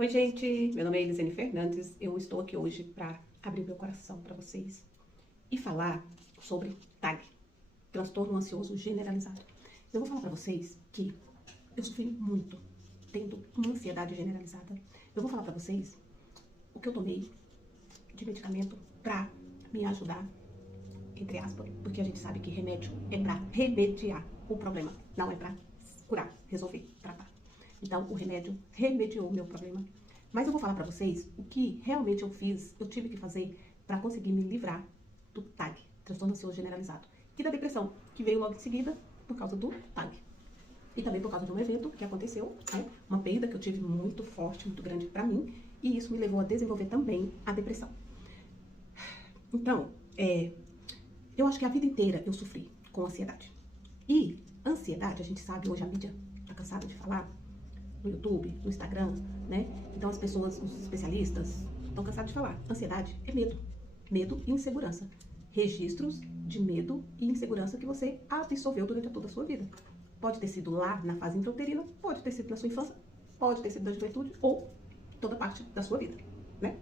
Oi, gente, meu nome é Elisene Fernandes. Eu estou aqui hoje para abrir meu coração para vocês e falar sobre TAG, transtorno ansioso generalizado. Eu vou falar para vocês que eu sofri muito tendo uma ansiedade generalizada. Eu vou falar para vocês o que eu tomei de medicamento para me ajudar, entre aspas, porque a gente sabe que remédio é para remediar o problema, não é para curar, resolver, tratar. Então, o remédio remediou o meu problema. Mas eu vou falar pra vocês o que realmente eu tive que fazer pra conseguir me livrar do TAG, transtorno ansioso generalizado, e da depressão, que veio logo em seguida por causa do TAG. E também por causa de um evento que aconteceu, né? Uma perda que eu tive muito forte, muito grande pra mim, e isso me levou a desenvolver também a depressão. Então, eu acho que a vida inteira eu sofri com ansiedade. E ansiedade, a gente sabe, hoje a mídia tá cansada de falar, no YouTube, no Instagram, né? Então as pessoas, os especialistas, estão cansados de falar. Ansiedade é medo. Medo e insegurança. Registros de medo e insegurança que você absorveu durante toda a sua vida. Pode ter sido lá na fase intrauterina, pode ter sido na sua infância, pode ter sido na juventude ou toda parte da sua vida, né?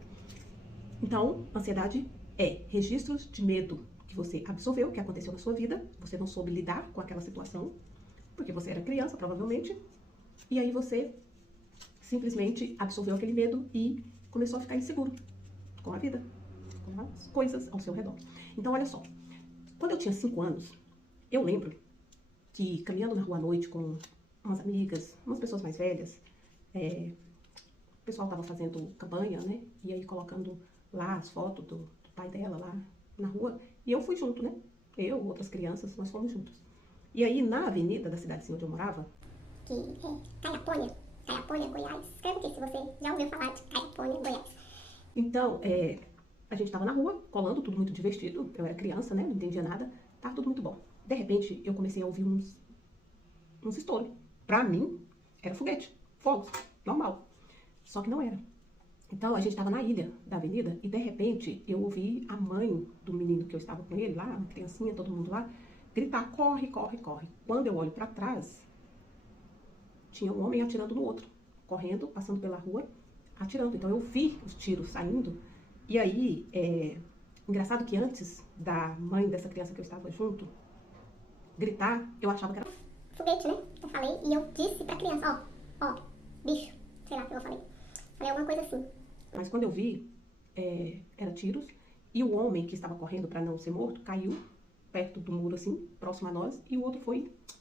Então, ansiedade é registros de medo que você absorveu, que aconteceu na sua vida, você não soube lidar com aquela situação, porque você era criança, provavelmente, e aí você simplesmente absorveu aquele medo e começou a ficar inseguro com a vida, com as coisas ao seu redor. Então, olha só, quando eu tinha 5 anos, eu lembro que caminhando na rua à noite com umas amigas, umas pessoas mais velhas, o pessoal estava fazendo campanha, né? E aí colocando lá as fotos do pai dela lá na rua, e eu fui junto, né? Eu, outras crianças, nós fomos juntos. E aí, na avenida da cidade onde eu morava, que é Caiapônia, Goiás. Escreve aqui se você já ouviu falar de Caiapônia, Goiás. Então, a gente tava na rua, colando, tudo muito divertido. Eu era criança, né? Não entendia nada. Tava tudo muito bom. De repente, eu comecei a ouvir uns estouros. Pra mim, era foguete, fogos, normal. Só que não era. Então, a gente tava na ilha da avenida e, de repente, eu ouvi a mãe do menino que eu estava com ele lá, uma criancinha, todo mundo lá, gritar, corre, corre, corre. Quando eu olho pra trás, tinha um homem atirando no outro, correndo, passando pela rua, atirando. Então eu vi os tiros saindo. E aí, engraçado que antes da mãe dessa criança que eu estava junto gritar, eu achava que era foguete, né? Eu falei, e eu disse pra criança, ó, bicho, sei lá o que eu falei. Falei alguma coisa assim. Mas quando eu vi, era tiros, e o homem que estava correndo para não ser morto caiu perto do muro, assim, próximo a nós, e o outro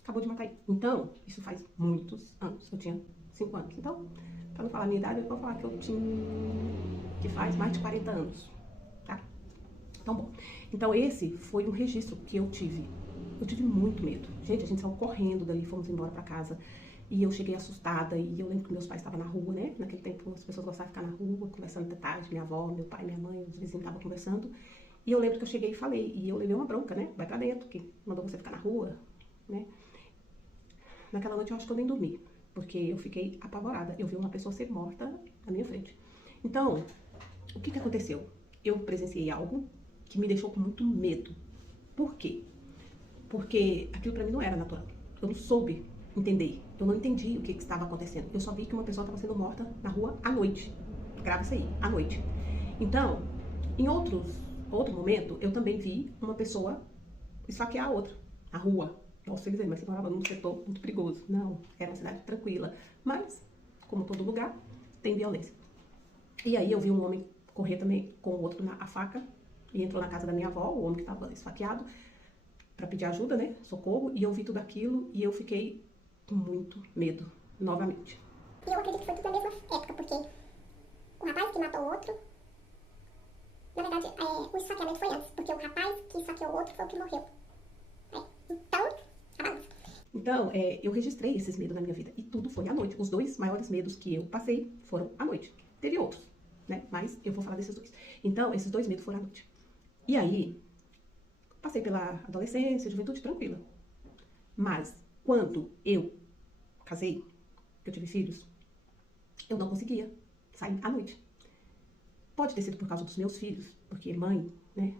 acabou de matar ele. Então, isso faz muitos anos, eu tinha 5 anos. Então, pra não falar a minha idade, eu vou falar que que faz mais de 40 anos, tá? Então, bom. Então, esse foi um registro que eu tive. Eu tive muito medo. Gente, a gente saiu correndo dali, fomos embora pra casa. E eu cheguei assustada, e eu lembro que meus pais estavam na rua, né? Naquele tempo as pessoas gostavam de ficar na rua, conversando até tarde, minha avó, meu pai, minha mãe, os vizinhos estavam conversando. E eu lembro que eu cheguei e falei, e eu levei uma bronca, né? Vai pra dentro, que mandou você ficar na rua, né? Naquela noite eu acho que eu nem dormi, porque eu fiquei apavorada. Eu vi uma pessoa ser morta na minha frente. Então, o que aconteceu? Eu presenciei algo que me deixou com muito medo. Por quê? Porque aquilo pra mim não era natural. Eu não soube entender. Eu não entendi o que estava acontecendo. Eu só vi que uma pessoa estava sendo morta na rua à noite. Grava isso aí, à noite. Então, em outro momento, eu também vi uma pessoa esfaquear a outra na rua. Nossa, dizer, mas você morava num setor muito perigoso. Não, era uma cidade tranquila. Mas, como todo lugar, tem violência. E aí eu vi um homem correr também com o outro a faca e entrou na casa da minha avó, o homem que estava esfaqueado, para pedir ajuda, né, socorro, e eu vi tudo aquilo e eu fiquei com muito medo, novamente. E eu acredito que foi tudo na mesma época, porque o rapaz que matou o outro, na verdade, o esfaqueamento foi antes, porque o rapaz que esfaqueou o outro foi o que morreu. Então, a bagunça. Então, eu registrei esses medos na minha vida, e tudo foi à noite. Os 2 maiores medos que eu passei foram à noite. Teve outros, né, mas eu vou falar desses 2. Então, esses 2 medos foram à noite. E aí, passei pela adolescência, juventude tranquila. Mas, quando eu casei, que eu tive filhos, eu não conseguia sair à noite. Pode ter sido por causa dos meus filhos, porque mãe, né,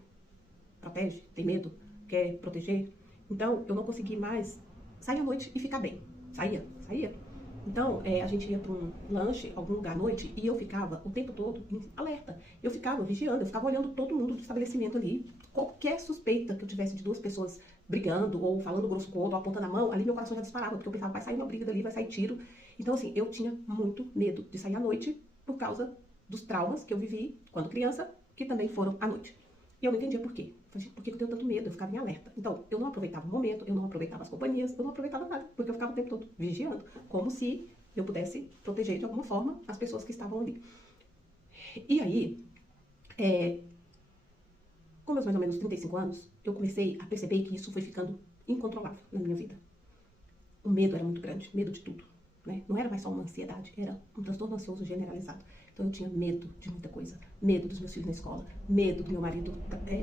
protege, tem medo, quer proteger. Então, eu não consegui mais sair à noite e ficar bem. Saía, Então, a gente ia para um lanche, algum lugar à noite, e eu ficava o tempo todo em alerta. Eu ficava vigiando, eu ficava olhando todo mundo do estabelecimento ali. Qualquer suspeita que eu tivesse de duas pessoas brigando, ou falando grosso com o outro, ou apontando a mão, ali meu coração já disparava, porque eu pensava, vai sair uma briga dali, vai sair tiro. Então, assim, eu tinha muito medo de sair à noite por causa dos traumas que eu vivi quando criança, que também foram à noite. E eu não entendia por quê. Por que eu tenho tanto medo? Eu ficava em alerta. Então, eu não aproveitava o momento, eu não aproveitava as companhias, eu não aproveitava nada, porque eu ficava o tempo todo vigiando, como se eu pudesse proteger de alguma forma as pessoas que estavam ali. E aí, com meus mais ou menos 35 anos, eu comecei a perceber que isso foi ficando incontrolável na minha vida. O medo era muito grande, medo de tudo, né? Não era mais só uma ansiedade, era um transtorno ansioso generalizado. Então eu tinha medo de muita coisa, medo dos meus filhos na escola, medo do meu marido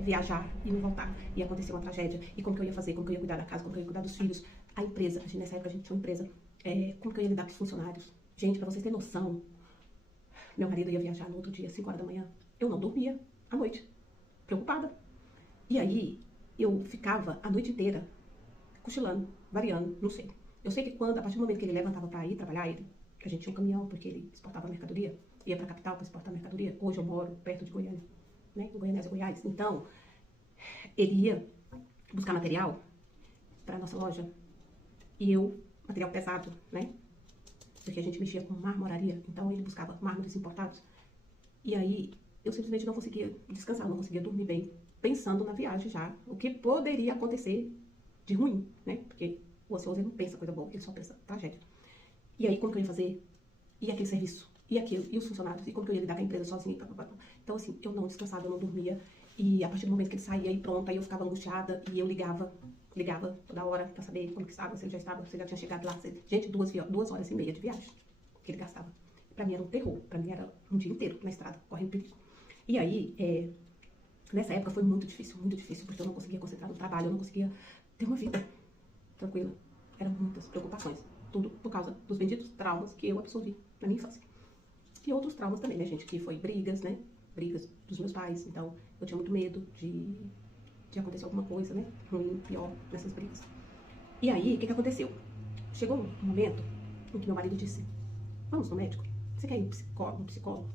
viajar e não voltar, e acontecer uma tragédia, e como que eu ia fazer, como que eu ia cuidar da casa, como que eu ia cuidar dos filhos, a empresa, nessa época a gente tinha uma empresa, como que eu ia lidar com os funcionários. Gente, pra vocês terem noção, meu marido ia viajar no outro dia, 5 horas da manhã, eu não dormia à noite, preocupada. E aí eu ficava a noite inteira cochilando, variando, não sei. Eu sei que a partir do momento que ele levantava para ir trabalhar, a gente tinha um caminhão, porque ele exportava mercadoria, ia para a capital para exportar mercadoria. Hoje eu moro perto de Goiânia, né, em Goianésia, Goiás. Então, ele ia buscar material para a nossa loja, e material pesado, né, porque a gente mexia com marmoraria, então ele buscava mármores importados. E aí, eu simplesmente não conseguia descansar, não conseguia dormir bem, pensando na viagem já, o que poderia acontecer de ruim, né, porque o ansioso ele não pensa coisa boa, ele só pensa tragédia. E aí, como que eu ia fazer? E aquele serviço? E aquilo? E os funcionários? E como que eu ia lidar com a empresa sozinha? Então, assim, eu não descansava, eu não dormia. E a partir do momento que ele saía e pronto, aí eu ficava angustiada e eu ligava toda hora pra saber como que estava, se ele já estava, se ele já tinha chegado lá. Gente, 2 horas e meia de viagem que ele gastava. Pra mim era um terror, pra mim era um dia inteiro na estrada, correndo perigo. E aí, nessa época foi muito difícil, porque eu não conseguia concentrar no trabalho, eu não conseguia ter uma vida tranquila. Eram muitas preocupações. Tudo por causa dos benditos traumas que eu absorvi na minha infância. E outros traumas também, né, gente? Que foi brigas, né? Brigas dos meus pais. Então, eu tinha muito medo de acontecer alguma coisa, né? Ruim, pior, nessas brigas. E aí, o que aconteceu? Chegou um momento em que meu marido disse, vamos no médico? Você quer ir no psicólogo?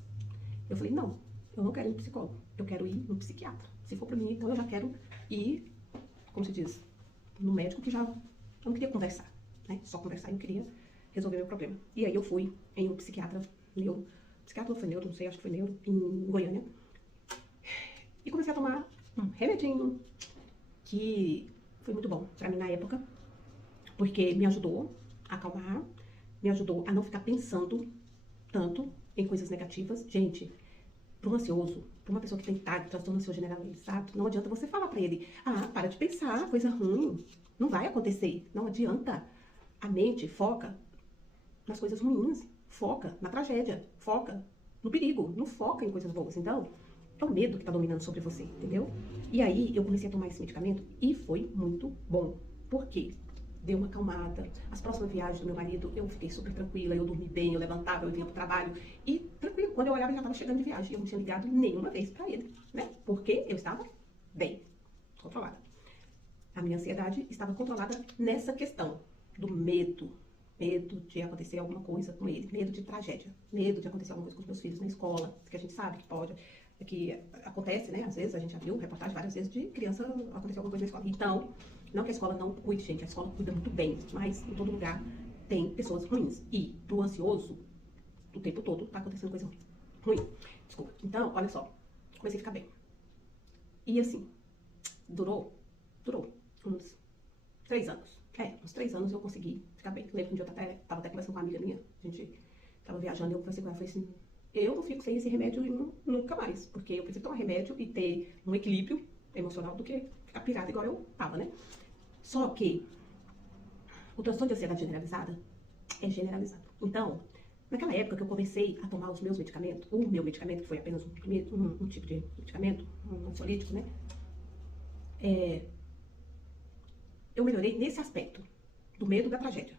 Eu falei, não, eu não quero ir no psicólogo. Eu quero ir no psiquiatra. Se for pra mim, então eu já quero ir, como se diz, no médico que já... Eu não queria conversar, né? Só conversar, eu queria resolver meu problema. E aí eu fui em um psiquiatra neuro. Psiquiatra não foi neuro, não sei, acho que foi neuro, em Goiânia. E comecei a tomar um remedinho que foi muito bom pra mim na época, porque me ajudou a acalmar, me ajudou a não ficar pensando tanto em coisas negativas. Gente, para um ansioso, para uma pessoa que tem TAG, transtorno ansioso generalizado, não adianta você falar pra ele, para de pensar, coisa ruim. Não vai acontecer, não adianta. A mente foca nas coisas ruins, foca na tragédia, foca no perigo, não foca em coisas boas. Então, é o medo que tá dominando sobre você, entendeu? E aí, eu comecei a tomar esse medicamento e foi muito bom. Por quê? Deu uma acalmada. As próximas viagens do meu marido, eu fiquei super tranquila, eu dormi bem, eu levantava, eu vinha pro trabalho. E tranquilo, quando eu olhava, ele já tava chegando de viagem. Eu não tinha ligado nenhuma vez pra ele, né? Porque eu estava bem, controlada. A minha ansiedade estava controlada nessa questão do medo. Medo de acontecer alguma coisa com ele, medo de tragédia, medo de acontecer alguma coisa com os meus filhos na escola, que a gente sabe que pode, que acontece, né? Às vezes, a gente já viu reportagem várias vezes de criança acontecer alguma coisa na escola. Então, não que a escola não cuide, gente, a escola cuida muito bem, mas em todo lugar tem pessoas ruins. E pro ansioso, o tempo todo tá acontecendo coisa ruim. Desculpa. Então, olha só, comecei a ficar bem. E assim, durou uns 3 anos. Uns 3 anos eu consegui ficar bem. Lembro que um dia eu tava até conversando com uma amiga minha, a gente tava viajando e eu conversei com ela e falei assim, eu não fico sem esse remédio nunca mais, porque eu prefiro tomar remédio e ter um equilíbrio emocional do que ficar pirada igual eu tava, né? Só que o transtorno de ansiedade generalizada é generalizado. Então, naquela época que eu comecei a tomar os meus medicamentos, o meu medicamento, que foi apenas um tipo de medicamento, um ansiolítico, né? Eu melhorei nesse aspecto do medo da tragédia.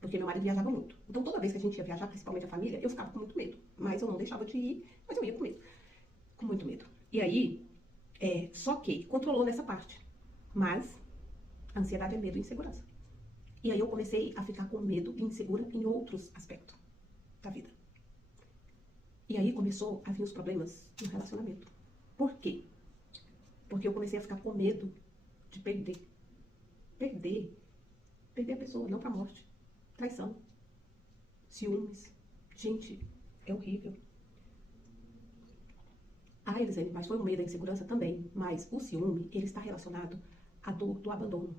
Porque meu marido viajava muito. Então, toda vez que a gente ia viajar, principalmente a família, eu ficava com muito medo. Mas eu não deixava de ir, mas eu ia com medo. Com muito medo. E aí, só que controlou nessa parte. Mas a ansiedade é medo e insegurança. E aí eu comecei a ficar com medo e insegura em outros aspectos da vida. E aí começou a vir os problemas no relacionamento. Por quê? Porque eu comecei a ficar com medo de perder. Perder a pessoa, não pra morte. Traição. Ciúmes. Gente, é horrível. Ah, Elisane, mas foi o medo da insegurança também. Mas o ciúme, ele está relacionado à dor do abandono.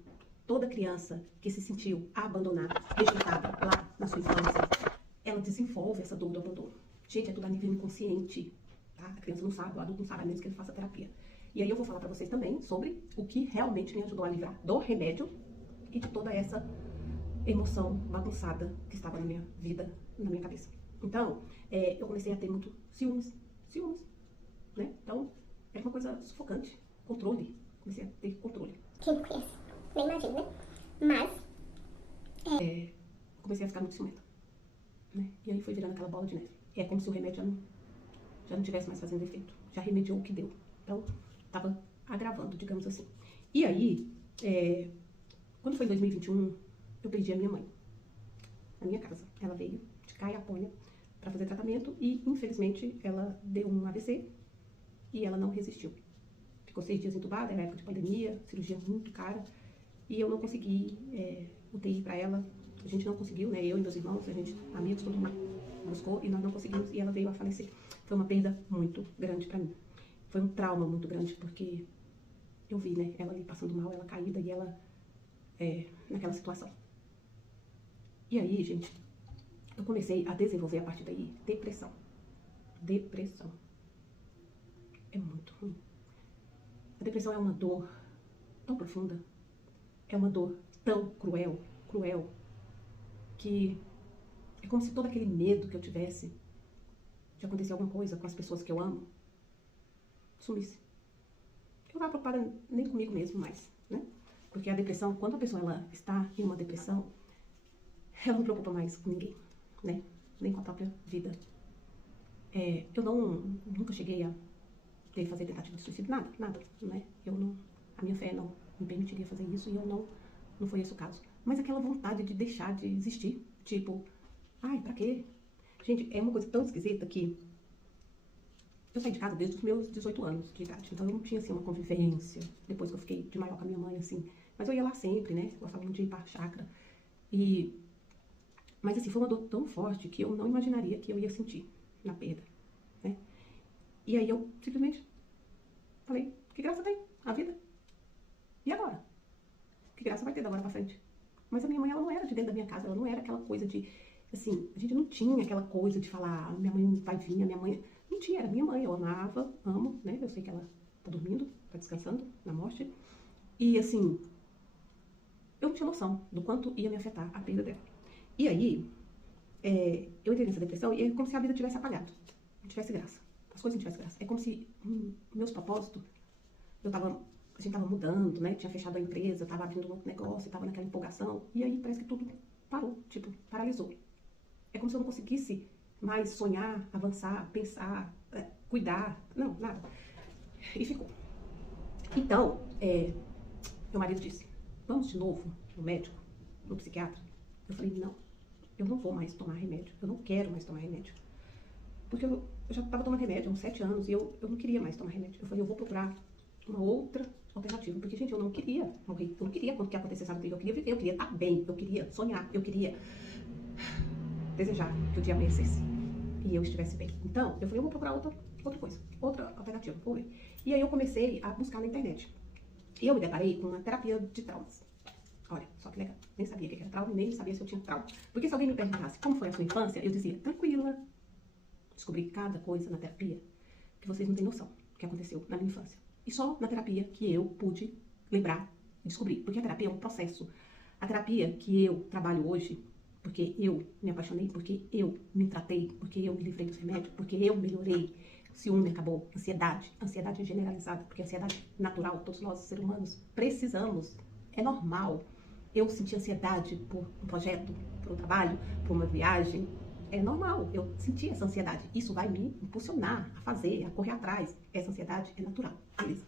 Toda criança que se sentiu abandonada, rejeitada lá na sua infância, ela desenvolve essa dor do abandono. Gente, é tudo a nível inconsciente, tá? A criança não sabe, o adulto não sabe, a menos que ele faça terapia. E aí eu vou falar pra vocês também sobre o que realmente me ajudou a livrar do remédio e de toda essa emoção bagunçada que estava na minha vida, na minha cabeça. Então, eu comecei a ter muito ciúmes, né? Então, era uma coisa sufocante, controle. Comecei a ter controle. Quem não conhece, nem imagina, né? Mas, Comecei a ficar muito ciumenta, né? E aí foi virando aquela bola de neve. É como se o remédio já não tivesse mais fazendo efeito. Já remediou o que deu. Então, tava agravando, digamos assim. E aí, quando foi em 2021, eu perdi a minha mãe. Na minha casa. Ela veio de Caiapônia para fazer tratamento e, infelizmente, ela deu um AVC e ela não resistiu. Ficou 6 dias entubada, era época de pandemia, cirurgia muito cara. E eu não consegui UTI para ela. A gente não conseguiu, né? Eu e meus irmãos, amigos, todo mundo buscou e nós não conseguimos. E ela veio a falecer. Foi uma perda muito grande para mim. Foi um trauma muito grande, porque eu vi, né? Ela ali passando mal, ela caída e ela naquela situação. E aí, gente, eu comecei a desenvolver a partir daí depressão. Depressão. É muito ruim. A depressão é uma dor tão profunda, é uma dor tão cruel, que é como se todo aquele medo que eu tivesse de acontecer alguma coisa com as pessoas que eu amo sumisse. Eu não estava preocupada nem comigo mesmo mais, né? Porque a depressão, quando a pessoa ela está em uma depressão, ela não preocupa mais com ninguém, né? Nem com a própria vida. Eu nunca cheguei a fazer tentativa de suicídio, nada, né? A minha fé não me permitiria fazer isso e não foi esse o caso. Mas aquela vontade de deixar de existir, tipo, ai, pra quê? Gente, é uma coisa tão esquisita que eu saí de casa desde os meus 18 anos de idade, então eu não tinha, assim, uma convivência, depois que eu fiquei de maior com a minha mãe, assim, mas eu ia lá sempre, né? Gostava muito de ir pra chácara. Mas, assim, foi uma dor tão forte que eu não imaginaria que eu ia sentir na perda, né? E aí eu simplesmente falei, que graça tem a vida? E agora? Que graça vai ter da agora pra frente? Mas a minha mãe, ela não era de dentro da minha casa, ela não era aquela coisa de, assim, a gente não tinha aquela coisa de falar, minha mãe vai vir, a minha mãe... Não tinha, era minha mãe, eu amava, amo, né? Eu sei que ela tá dormindo, tá descansando na morte. E, assim, eu não tinha noção do quanto ia me afetar a perda dela. E aí, eu entrei nessa depressão e é como se a vida tivesse apagado, não tivesse graça. As coisas não tivessem graça. É como se meus propósitos, a gente tava mudando, né? Tinha fechado a empresa, tava abrindo um outro negócio, tava naquela empolgação. E aí parece que tudo parou, tipo, paralisou. É como se eu não conseguisse mais sonhar, avançar, pensar, cuidar. Não, nada. E ficou. Então, meu marido disse, vamos de novo no médico, no psiquiatra? Eu falei, não, eu não vou mais tomar remédio. Eu não quero mais tomar remédio. Porque eu já estava tomando remédio há uns 7 anos e eu não queria mais tomar remédio. Eu falei, eu vou procurar uma outra alternativa. Porque, gente, eu não queria morrer. Eu não queria que acontecesse essa comigo. Eu queria viver, eu queria estar bem. Eu queria sonhar, eu queria desejar que o dia amanhecesse e eu estivesse bem. Então, eu falei, eu vou procurar outra coisa, outra alternativa. Vou ver. E aí eu comecei a buscar na internet. E eu me deparei com uma terapia de traumas. Olha, só que legal. Nem sabia o que era trauma, nem sabia se eu tinha trauma. Porque se alguém me perguntasse como foi a sua infância, eu dizia, tranquila. Descobri cada coisa na terapia que vocês não têm noção do que aconteceu na minha infância. E só na terapia que eu pude lembrar e descobrir. Porque a terapia é um processo. A terapia que eu trabalho hoje, porque eu me apaixonei, porque eu me tratei, porque eu me livrei dos remédios, porque eu melhorei, o ciúme acabou, ansiedade generalizada, porque a ansiedade natural, todos nós, seres humanos, precisamos, é normal. Eu senti ansiedade por um projeto, por um trabalho, por uma viagem. É normal, eu senti essa ansiedade. Isso vai me impulsionar a fazer, a correr atrás. Essa ansiedade é natural, beleza.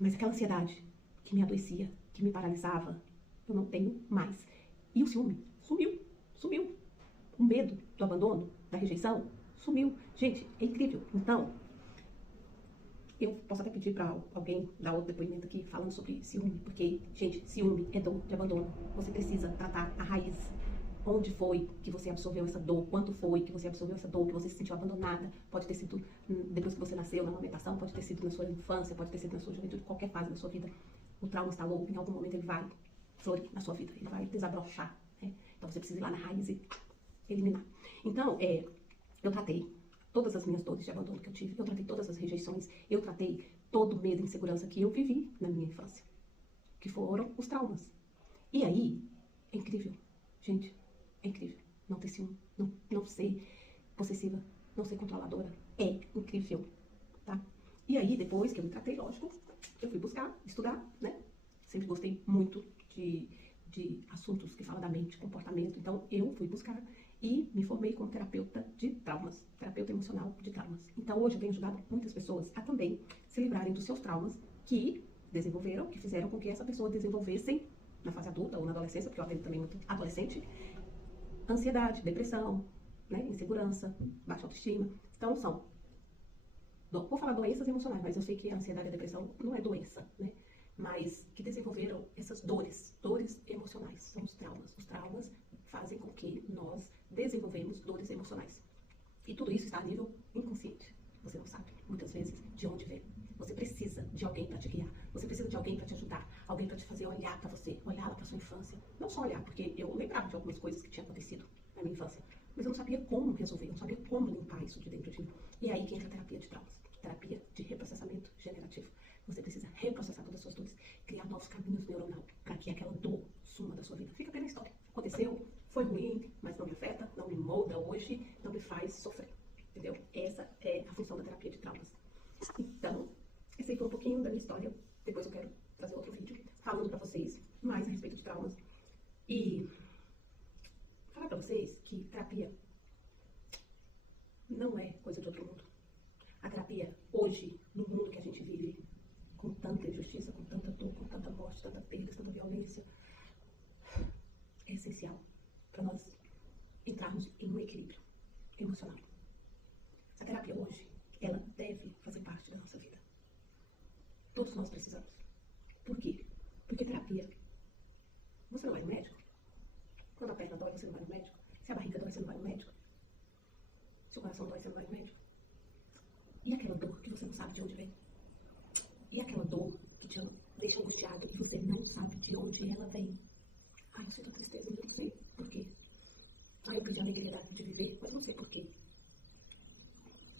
Mas aquela ansiedade que me adoecia, que me paralisava, eu não tenho mais. E o ciúme sumiu, sumiu. O medo do abandono, da rejeição, sumiu. Gente, é incrível. Então, eu posso até pedir para alguém dar outro depoimento aqui falando sobre ciúme, porque, gente, ciúme é dor de abandono. Você precisa tratar a raiz. Onde foi que você absorveu essa dor? Quanto foi que você absorveu essa dor? Que você se sentiu abandonada? Pode ter sido depois que você nasceu, na amamentação, pode ter sido na sua infância, pode ter sido na sua juventude, qualquer fase da sua vida. O trauma instalou, em algum momento ele vai florir na sua vida, ele vai desabrochar. Né? Então você precisa ir lá na raiz e eliminar. Então, eu tratei todas as minhas dores de abandono que eu tive, eu tratei todas as rejeições, eu tratei todo o medo e insegurança que eu vivi na minha infância, que foram os traumas. E aí, é incrível, gente. É incrível não ter ciúme, não ser possessiva, não ser controladora. É incrível, tá? E aí, depois que eu me tratei, lógico, eu fui buscar, estudar, né? Sempre gostei muito de assuntos que falam da mente, comportamento. Então, eu fui buscar e me formei como terapeuta de traumas, terapeuta emocional de traumas. Então, hoje eu tenho ajudado muitas pessoas a também se livrarem dos seus traumas que desenvolveram, que fizeram com que essa pessoa desenvolvessem na fase adulta ou na adolescência, porque eu atendo também muito adolescente, ansiedade, depressão, né, insegurança, baixa autoestima. Então, vou falar doenças emocionais, mas eu sei que a ansiedade e a depressão não é doença, né? Mas que desenvolveram essas dores emocionais, são os traumas. Os traumas fazem com que nós desenvolvemos dores emocionais. E tudo isso está a nível inconsciente. Você não sabe, muitas vezes, de onde vem. Você precisa de alguém para te guiar. Você precisa de alguém para te ajudar. Alguém para te fazer olhar para você, olhar para sua infância. Não só olhar, porque eu lembrava de algumas coisas que tinham acontecido na minha infância. Mas eu não sabia como resolver, eu não sabia como limpar isso de dentro de mim. E é aí que entra a terapia de traumas. Terapia de reprocessamento generativo. Você precisa reprocessar todas as suas dores. Criar novos caminhos neuronais para que aquela dor suma da sua vida. Fica pela história. Aconteceu, foi ruim, mas não me afeta, não me molda hoje, não me faz sofrer. Entendeu? Essa é a função da terapia de traumas. Então, esse aí foi um pouquinho da minha história. Depois eu quero fazer outro vídeo falando pra vocês mais a respeito de traumas. E falar pra vocês que terapia não é coisa de outro mundo. A terapia, hoje, no mundo que a gente vive, com tanta injustiça, com tanta dor, com tanta morte, tanta perda, tanta violência, é essencial para nós entrarmos em um equilíbrio emocional. A terapia hoje, ela deve fazer parte da nossa vida. Todos nós precisamos. Por quê? Porque terapia, você não vai no médico? Quando a perna dói, você não vai no médico? Se a barriga dói, você não vai no médico? Se o coração dói, você não vai no médico? E aquela dor que você não sabe de onde vem? E aquela dor que te deixa angustiado e você não sabe de onde ela vem? Ai, eu sinto a tristeza, mas eu não sei por quê. Ai, eu perdi a alegria de viver, mas eu não sei por quê.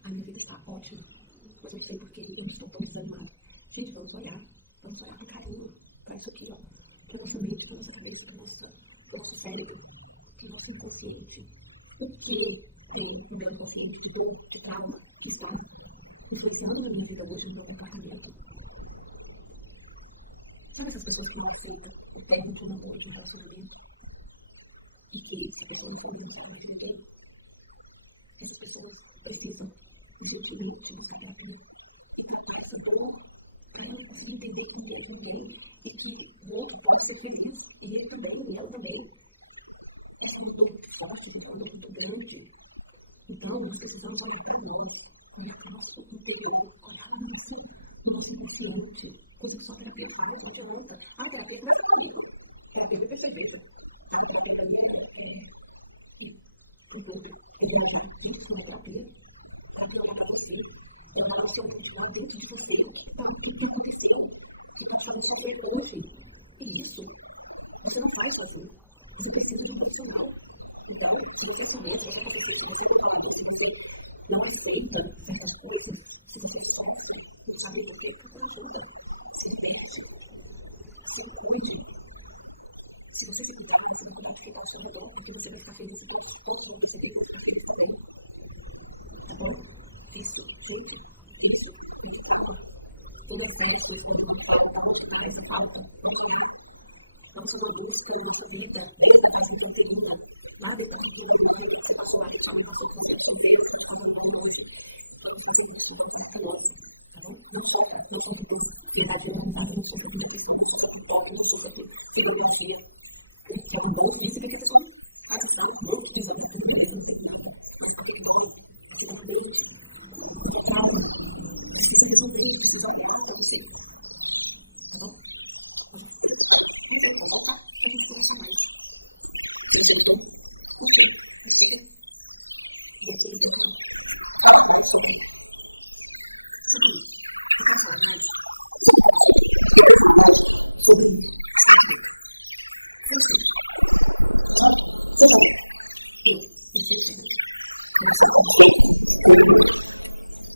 A minha vida está ótima, mas eu não sei por quê, eu não estou tão desanimado. Gente, vamos olhar com carinho para isso aqui, ó, para nossa mente, para nossa cabeça, para o nosso cérebro, para o nosso inconsciente. O que tem no meu inconsciente de dor, de trauma, que está influenciando na minha vida hoje, no meu comportamento? Sabe essas pessoas que não aceitam o término de um namoro, de um relacionamento? E que se a pessoa não for minha, não será mais de ninguém? Essas pessoas precisam urgentemente buscar terapia e tratar essa dor para ela conseguir entender que ninguém é de ninguém e que o outro pode ser feliz e ele também, e ela também. Essa é uma dor muito forte, gente, é uma dor muito grande. Então, nós precisamos olhar para nós, olhar para o nosso interior, olhar lá no nosso inconsciente, coisa que só a terapia faz, não adianta. A terapia conversa comigo. Terapia é cerveja. A terapia para mim é um clube, é viajar. Gente, isso não é terapia. Terapia é olhar para você, é olhar lá no seu emocional dentro de você, o que aconteceu, o que está te fazendo sofrer hoje. E isso você não faz sozinho. Você precisa de um profissional. Então, se você é ciumento, se você é possessivo, se você é controlador, se você não aceita certas coisas, se você sofre, não sabe nem porquê, procura ajuda. Se liberte. Se cuide. Se você se cuidar, você vai cuidar de quem está ao seu redor, porque você vai ficar feliz e todos vão perceber e vão ficar felizes também. Tá bom? Vício. Gente, vício trauma. Todo excesso esconde uma falta. Onde está essa falta? Vamos olhar. Vamos fazer uma busca na nossa vida, desde a fase infanterina, lá dentro da barriguinha da mãe, o que você passou lá, o que sua mãe passou, o que você absorveu, o que está te causando dor hoje. Vamos fazer isso, vamos olhar para nós, tá bom? Não sofra por ansiedade generalizada, não sofra por depressão, não sofra por toque, não sofra por fibromialgia. É uma dor física que a pessoa faz exame, um monte de exame, tá tudo beleza, não tem nada. Mas por que dói? Por que tá doente? Por que é trauma? Precisa resolver, precisa olhar pra você. Tá bom? Hoje eu tenho que ir. Mas eu vou voltar pra gente conversar mais. Se você gostou, curte, me siga. E aqui eu quero falar mais sobre mim. Eu quero falar mais sobre o Patrick. Eu quero falar mais sobre a vida. Sem escrito. Sabe? Veja bem. Eu, Terceiro Fernando, conversando com você.